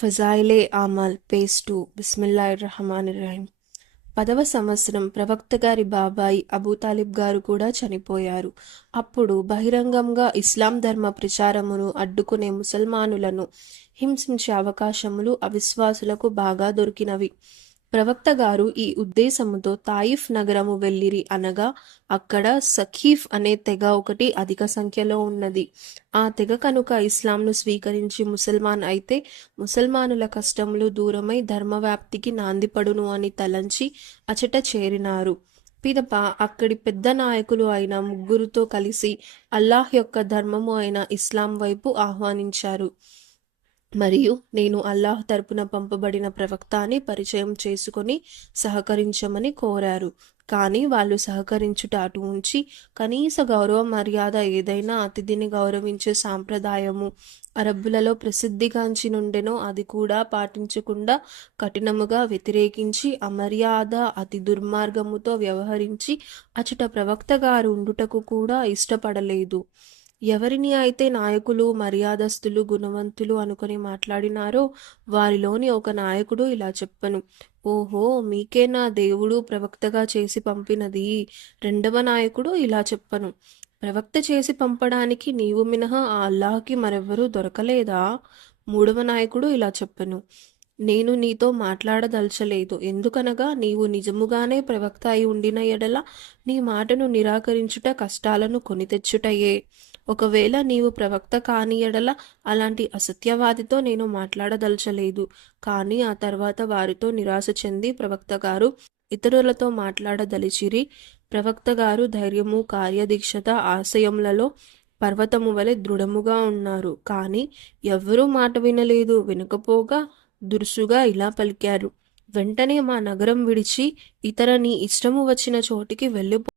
ఫజాయిలే ఆమల్ page 2 బిస్మిల్లాహిర్రహమానిర్రహీం. 10వ సంవత్సరం ప్రవక్త గారి బాబాయి అబూతాలిబ్ గారు కూడా చనిపోయారు. అప్పుడు బహిరంగంగా ఇస్లాం ధర్మ ప్రచారమును అడ్డుకునే ముసల్మానులను హింసించే అవకాశములు అవిశ్వాసులకు బాగా దొరికినవి. ప్రవక్త గారు ఈ ఉద్దేశముతో తాయిఫ్ నగరము వెళ్ళిరి. అనగా అక్కడ సఖీఫ్ అనే తెగ ఒకటి అధిక సంఖ్యలో ఉన్నది. ఆ తెగ కనుక ఇస్లాంను స్వీకరించి ముసల్మాన్ అయితే ముసల్మానుల కష్టములు దూరమై ధర్మవ్యాప్తికి నాందిపడును అని తలంచి అచట చేరినారు. పిదప అక్కడి పెద్ద నాయకులు అయిన ముగ్గురుతో కలిసి అల్లాహ్ యొక్క ధర్మము అయిన ఇస్లాం వైపు ఆహ్వానించారు. మరియు నేను అల్లాహ్ తరపున పంపబడిన ప్రవక్త అని పరిచయం చేసుకొని సహకరించమని కోరారు. కానీ వాళ్ళు సహకరించుట అటు ఉంచి కనీస గౌరవ మర్యాద ఏదైనా అతిథిని గౌరవించే సాంప్రదాయము అరబ్బులలో ప్రసిద్ధిగాంచి నుండెనో అది కూడా పాటించకుండా కఠినముగా వ్యతిరేకించి అమర్యాద అతి దుర్మార్గముతో వ్యవహరించి అచట ప్రవక్త గారు ఉండుటకు కూడా ఇష్టపడలేదు. ఎవరిని అయితే నాయకులు మర్యాదస్తులు గుణవంతులు అనుకొని మాట్లాడినారో వారిలోని ఒక నాయకుడు ఇలా చెప్పను: ఓహో, మీకేనా దేవుడు ప్రవక్తగా చేసి పంపినది? రెండవ నాయకుడు ఇలా చెప్పను: ప్రవక్త చేసి పంపడానికి నీవు మినహా ఆ అల్లాహ్కి మరెవ్వరూ దొరకలేదా? మూడవ నాయకుడు ఇలా చెప్పను: నేను నీతో మాట్లాడదలచలేదు, ఎందుకనగా నీవు నిజముగానే ప్రవక్త అయి ఉండిన ఎడల నీ మాటను నిరాకరించుట కష్టాలను కొని తెచ్చుటయే. ఒకవేళ నీవు ప్రవక్త కాని ఎడల అలాంటి అసత్యవాదితో నేను మాట్లాడదలచలేదు. కానీ ఆ తర్వాత వారితో నిరాశ చెంది ప్రవక్త గారు ఇతరులతో మాట్లాడదలిచిరి. ప్రవక్త గారు ధైర్యము కార్యదీక్షత ఆశయములలో పర్వతము వలె దృఢముగా ఉన్నారు. కానీ ఎవ్వరూ మాట వినలేదు. వినకపోగా దురుసుగా ఇలా పలికారు: వెంటనే మా నగరం విడిచి ఇతర నీ ఇష్టము వచ్చిన చోటికి వెళ్ళిపో.